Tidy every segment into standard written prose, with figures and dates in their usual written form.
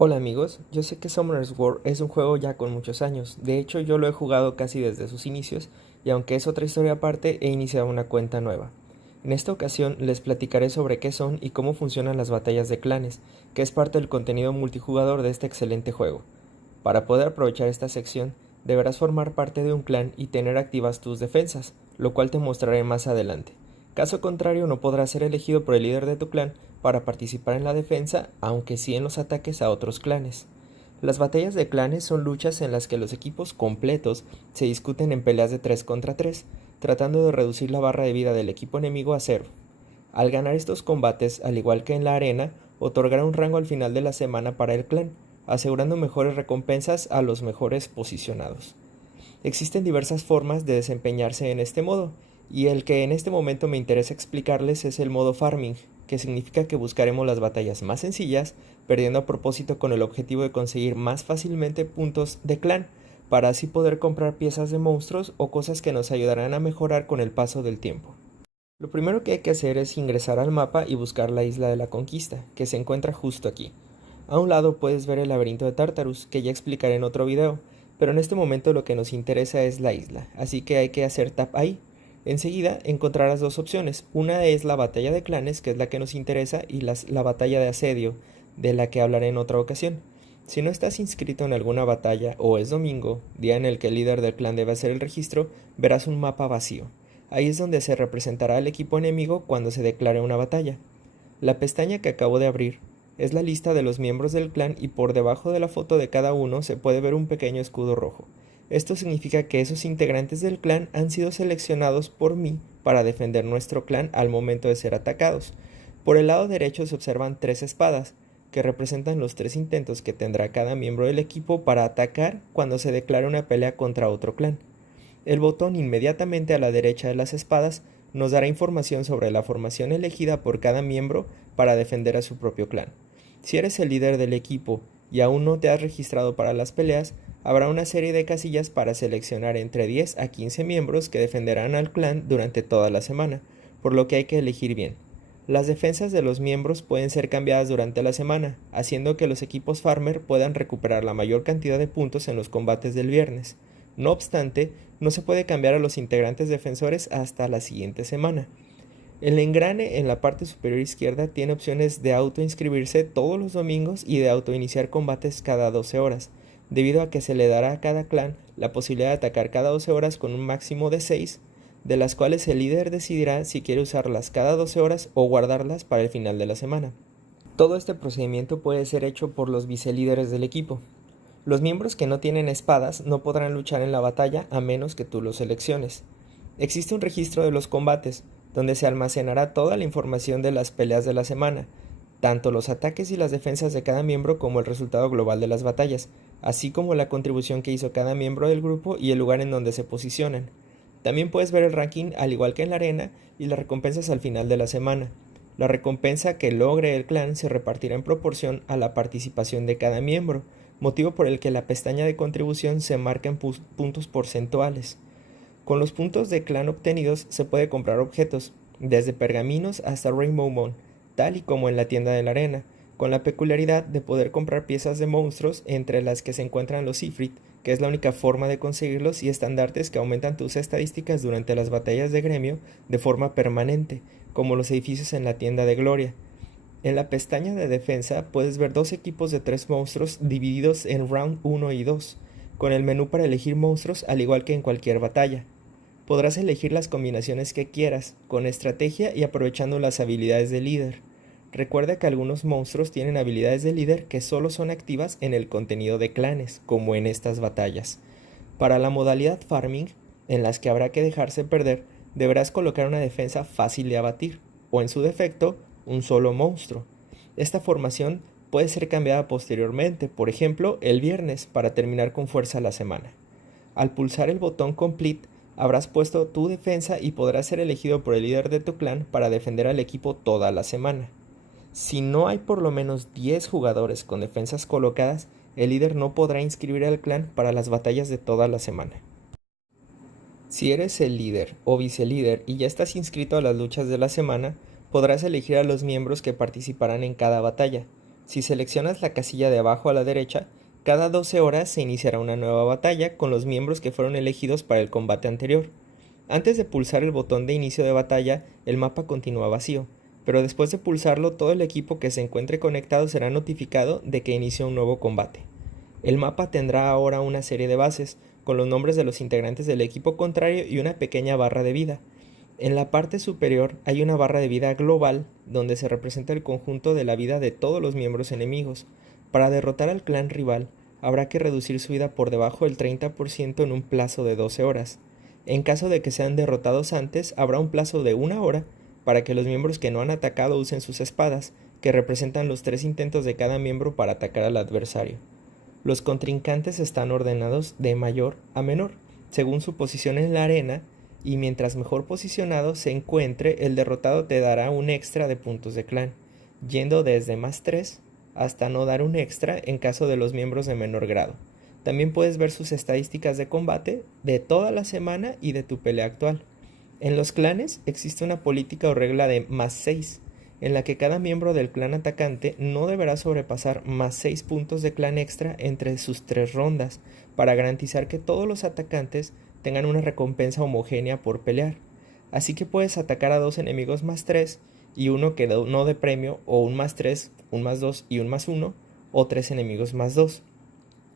Hola amigos, yo sé que Summoner's War es un juego ya con muchos años, de hecho yo lo he jugado casi desde sus inicios y aunque es otra historia aparte he iniciado una cuenta nueva. En esta ocasión les platicaré sobre qué son y cómo funcionan las batallas de clanes, que es parte del contenido multijugador de este excelente juego. Para poder aprovechar esta sección, deberás formar parte de un clan y tener activas tus defensas, lo cual te mostraré más adelante. Caso contrario, no podrás ser elegido por el líder de tu clan para participar en la defensa, aunque sí en los ataques a otros clanes. Las batallas de clanes son luchas en las que los equipos completos se discuten en peleas de 3 contra 3, tratando de reducir la barra de vida del equipo enemigo a cero. Al ganar estos combates, al igual que en la arena, otorgará un rango al final de la semana para el clan, asegurando mejores recompensas a los mejores posicionados. Existen diversas formas de desempeñarse en este modo, y el que en este momento me interesa explicarles es el modo farming, que significa que buscaremos las batallas más sencillas, perdiendo a propósito con el objetivo de conseguir más fácilmente puntos de clan, para así poder comprar piezas de monstruos o cosas que nos ayudarán a mejorar con el paso del tiempo. Lo primero que hay que hacer es ingresar al mapa y buscar la isla de la conquista, que se encuentra justo aquí. A un lado puedes ver el laberinto de Tartarus, que ya explicaré en otro video, pero en este momento lo que nos interesa es la isla, así que hay que hacer tap ahí. Enseguida encontrarás dos opciones, una es la batalla de clanes, que es la que nos interesa, y la batalla de asedio, de la que hablaré en otra ocasión. Si no estás inscrito en alguna batalla o es domingo, día en el que el líder del clan debe hacer el registro, verás un mapa vacío. Ahí es donde se representará el equipo enemigo cuando se declare una batalla. La pestaña que acabo de abrir es la lista de los miembros del clan y por debajo de la foto de cada uno se puede ver un pequeño escudo rojo. Esto significa que esos integrantes del clan han sido seleccionados por mí para defender nuestro clan al momento de ser atacados. Por el lado derecho se observan tres espadas, que representan los tres intentos que tendrá cada miembro del equipo para atacar cuando se declare una pelea contra otro clan. El botón inmediatamente a la derecha de las espadas nos dará información sobre la formación elegida por cada miembro para defender a su propio clan. Si eres el líder del equipo y aún no te has registrado para las peleas, habrá una serie de casillas para seleccionar entre 10 a 15 miembros que defenderán al clan durante toda la semana, por lo que hay que elegir bien. Las defensas de los miembros pueden ser cambiadas durante la semana, haciendo que los equipos farmer puedan recuperar la mayor cantidad de puntos en los combates del viernes. No obstante, no se puede cambiar a los integrantes defensores hasta la siguiente semana. El engrane en la parte superior izquierda tiene opciones de autoinscribirse todos los domingos y de autoiniciar combates cada 12 horas, debido a que se le dará a cada clan la posibilidad de atacar cada 12 horas con un máximo de 6, de las cuales el líder decidirá si quiere usarlas cada 12 horas o guardarlas para el final de la semana. Todo este procedimiento puede ser hecho por los vicelíderes del equipo. Los miembros que no tienen espadas no podrán luchar en la batalla a menos que tú los selecciones. Existe un registro de los combates, donde se almacenará toda la información de las peleas de la semana, tanto los ataques y las defensas de cada miembro como el resultado global de las batallas, así como la contribución que hizo cada miembro del grupo y el lugar en donde se posicionan. También puedes ver el ranking al igual que en la arena y las recompensas al final de la semana. La recompensa que logre el clan se repartirá en proporción a la participación de cada miembro, motivo por el que la pestaña de contribución se marca en puntos porcentuales. Con los puntos de clan obtenidos se puede comprar objetos, desde pergaminos hasta Rainbow Mon, tal y como en la tienda de la arena, con la peculiaridad de poder comprar piezas de monstruos entre las que se encuentran los Ifrit, que es la única forma de conseguirlos, y estandartes que aumentan tus estadísticas durante las batallas de gremio de forma permanente, como los edificios en la tienda de Gloria. En la pestaña de defensa puedes ver dos equipos de tres monstruos divididos en Round 1 y 2, con el menú para elegir monstruos al igual que en cualquier batalla. Podrás elegir las combinaciones que quieras, con estrategia y aprovechando las habilidades del líder. Recuerda que algunos monstruos tienen habilidades de líder que solo son activas en el contenido de clanes, como en estas batallas. Para la modalidad farming, en las que habrá que dejarse perder, deberás colocar una defensa fácil de abatir, o en su defecto, un solo monstruo. Esta formación puede ser cambiada posteriormente, por ejemplo, el viernes, para terminar con fuerza la semana. Al pulsar el botón Complete, habrás puesto tu defensa y podrás ser elegido por el líder de tu clan para defender al equipo toda la semana. Si no hay por lo menos 10 jugadores con defensas colocadas, el líder no podrá inscribir al clan para las batallas de toda la semana. Si eres el líder o vicelíder y ya estás inscrito a las luchas de la semana, podrás elegir a los miembros que participarán en cada batalla. Si seleccionas la casilla de abajo a la derecha, cada 12 horas se iniciará una nueva batalla con los miembros que fueron elegidos para el combate anterior. Antes de pulsar el botón de inicio de batalla, el mapa continúa vacío, pero después de pulsarlo, todo el equipo que se encuentre conectado será notificado de que inició un nuevo combate. El mapa tendrá ahora una serie de bases, con los nombres de los integrantes del equipo contrario y una pequeña barra de vida. En la parte superior hay una barra de vida global, donde se representa el conjunto de la vida de todos los miembros enemigos. Para derrotar al clan rival, habrá que reducir su vida por debajo del 30% en un plazo de 12 horas. En caso de que sean derrotados antes, habrá un plazo de 1 hora para que los miembros que no han atacado usen sus espadas, que representan los 3 intentos de cada miembro para atacar al adversario. Los contrincantes están ordenados de mayor a menor, según su posición en la arena, y mientras mejor posicionado se encuentre, el derrotado te dará un extra de puntos de clan, yendo desde +3 hasta no dar un extra en caso de los miembros de menor grado. También puedes ver sus estadísticas de combate de toda la semana y de tu pelea actual. En los clanes existe una política o regla de +6, en la que cada miembro del clan atacante no deberá sobrepasar +6 puntos de clan extra entre sus 3 rondas, para garantizar que todos los atacantes tengan una recompensa homogénea por pelear. Así que puedes atacar a 2 enemigos +3 y uno que no de premio, o un +3, un +2 y un +1, o 3 enemigos +2.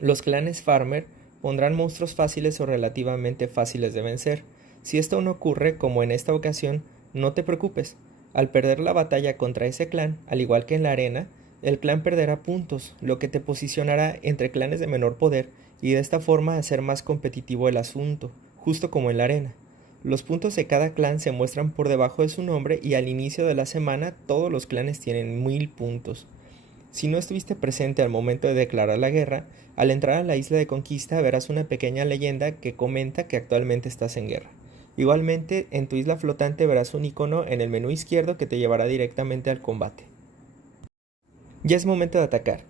Los clanes farmer pondrán monstruos fáciles o relativamente fáciles de vencer. Si esto no ocurre, como en esta ocasión, no te preocupes. Al perder la batalla contra ese clan, al igual que en la arena, el clan perderá puntos, lo que te posicionará entre clanes de menor poder y de esta forma hacer más competitivo el asunto, justo como en la arena. Los puntos de cada clan se muestran por debajo de su nombre y al inicio de la semana todos los clanes tienen 1000 puntos. Si no estuviste presente al momento de declarar la guerra, al entrar a la isla de conquista verás una pequeña leyenda que comenta que actualmente estás en guerra. Igualmente, en tu isla flotante verás un icono en el menú izquierdo que te llevará directamente al combate. Ya es momento de atacar.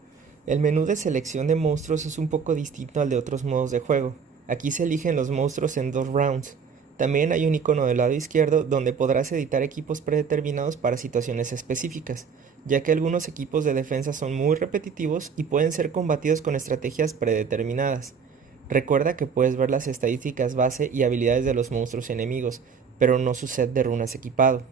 El menú de selección de monstruos es un poco distinto al de otros modos de juego. Aquí se eligen los monstruos en 2 rounds. También hay un icono del lado izquierdo donde podrás editar equipos predeterminados para situaciones específicas, ya que algunos equipos de defensa son muy repetitivos y pueden ser combatidos con estrategias predeterminadas. Recuerda que puedes ver las estadísticas base y habilidades de los monstruos enemigos, pero no su set de runas equipado.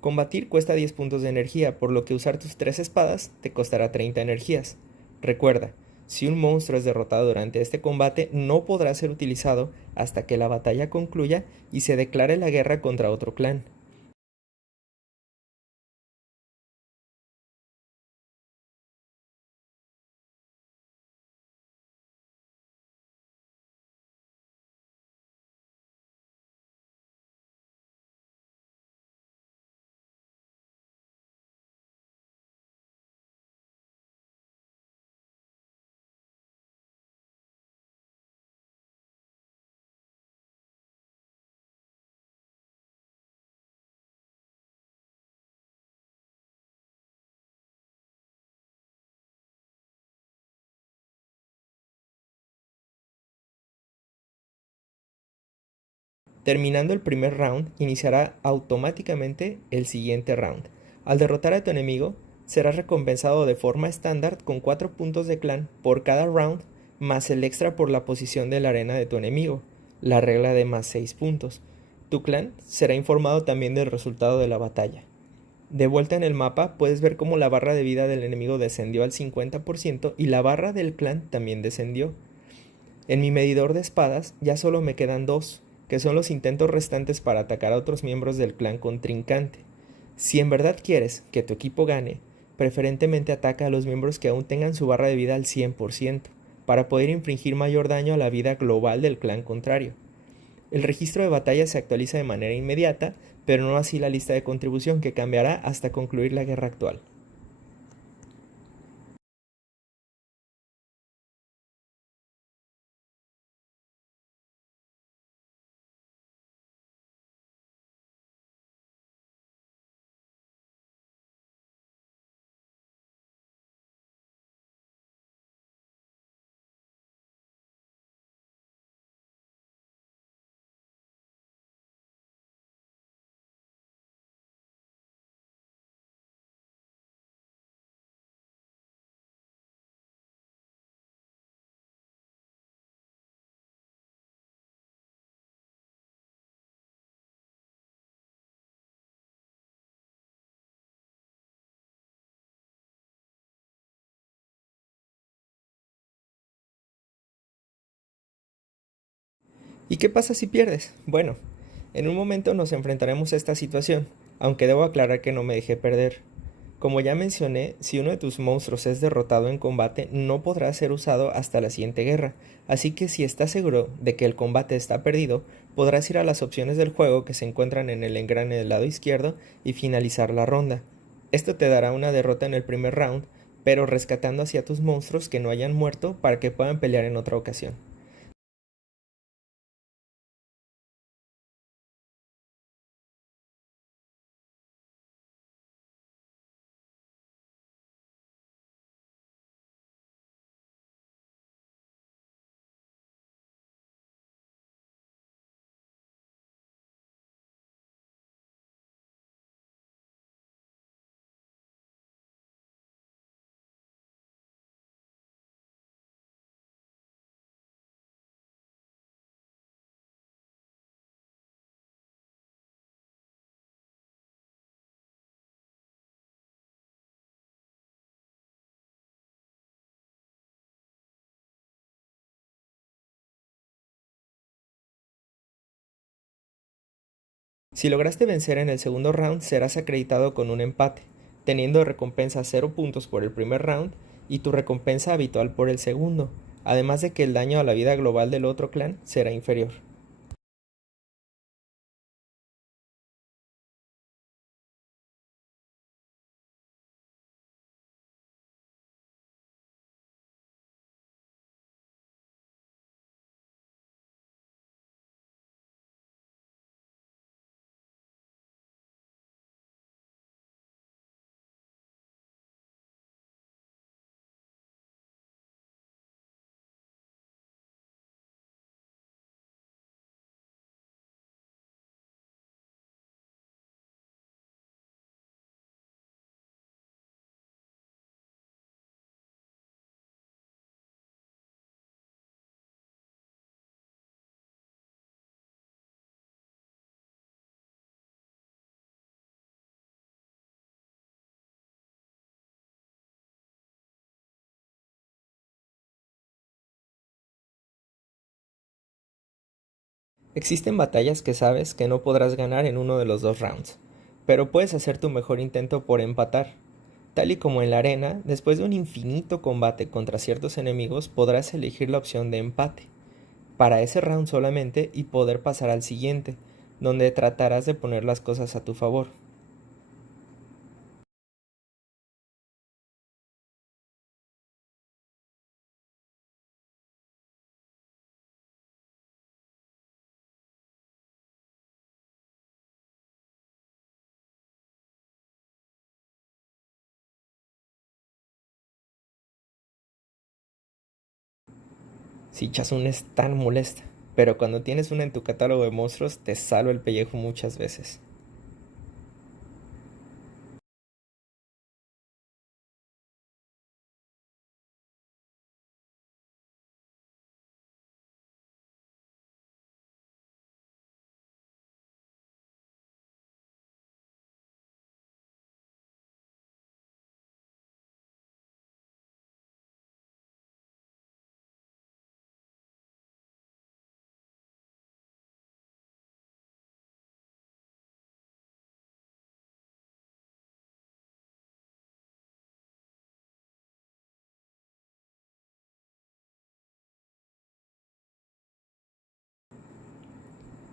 Combatir cuesta 10 puntos de energía, por lo que usar tus 3 espadas te costará 30 energías. Recuerda, si un monstruo es derrotado durante este combate, no podrá ser utilizado hasta que la batalla concluya y se declare la guerra contra otro clan. Terminando el primer round, iniciará automáticamente el siguiente round. Al derrotar a tu enemigo, serás recompensado de forma estándar con 4 puntos de clan por cada round, más el extra por la posición de la arena de tu enemigo, la regla de +6 puntos. Tu clan será informado también del resultado de la batalla. De vuelta en el mapa, puedes ver cómo la barra de vida del enemigo descendió al 50% y la barra del clan también descendió. En mi medidor de espadas ya solo me quedan 2, que son los intentos restantes para atacar a otros miembros del clan contrincante. Si en verdad quieres que tu equipo gane, preferentemente ataca a los miembros que aún tengan su barra de vida al 100%, para poder infligir mayor daño a la vida global del clan contrario. El registro de batalla se actualiza de manera inmediata, pero no así la lista de contribución, que cambiará hasta concluir la guerra actual. ¿Y qué pasa si pierdes? Bueno, en un momento nos enfrentaremos a esta situación, aunque debo aclarar que no me dejé perder. Como ya mencioné, si uno de tus monstruos es derrotado en combate, no podrá ser usado hasta la siguiente guerra, así que si estás seguro de que el combate está perdido, podrás ir a las opciones del juego que se encuentran en el engrane del lado izquierdo y finalizar la ronda. Esto te dará una derrota en el primer round, pero rescatando hacia tus monstruos que no hayan muerto para que puedan pelear en otra ocasión. Si lograste vencer en el segundo round, serás acreditado con un empate, teniendo de recompensa 0 puntos por el primer round y tu recompensa habitual por el segundo, además de que el daño a la vida global del otro clan será inferior. Existen batallas que sabes que no podrás ganar en uno de los dos rounds, pero puedes hacer tu mejor intento por empatar. Tal y como en la arena, después de un infinito combate contra ciertos enemigos podrás elegir la opción de empate, para ese round solamente y poder pasar al siguiente, donde tratarás de poner las cosas a tu favor. Si Chazun es tan molesta, pero cuando tienes una en tu catálogo de monstruos te salva el pellejo muchas veces.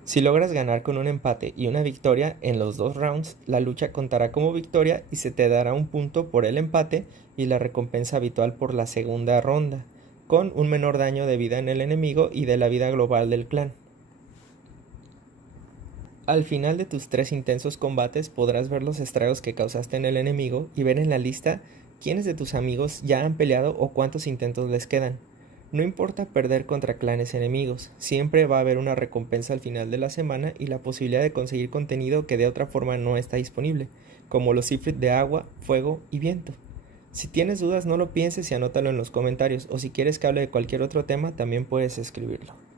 Si logras ganar con un empate y una victoria en los dos rounds, la lucha contará como victoria y se te dará un punto por el empate y la recompensa habitual por la segunda ronda, con un menor daño de vida en el enemigo y de la vida global del clan. Al final de tus 3 intensos combates podrás ver los estragos que causaste en el enemigo y ver en la lista quiénes de tus amigos ya han peleado o cuántos intentos les quedan. No importa perder contra clanes enemigos, siempre va a haber una recompensa al final de la semana y la posibilidad de conseguir contenido que de otra forma no está disponible, como los ifrit de agua, fuego y viento. Si tienes dudas no lo pienses y anótalo en los comentarios, o si quieres que hable de cualquier otro tema también puedes escribirlo.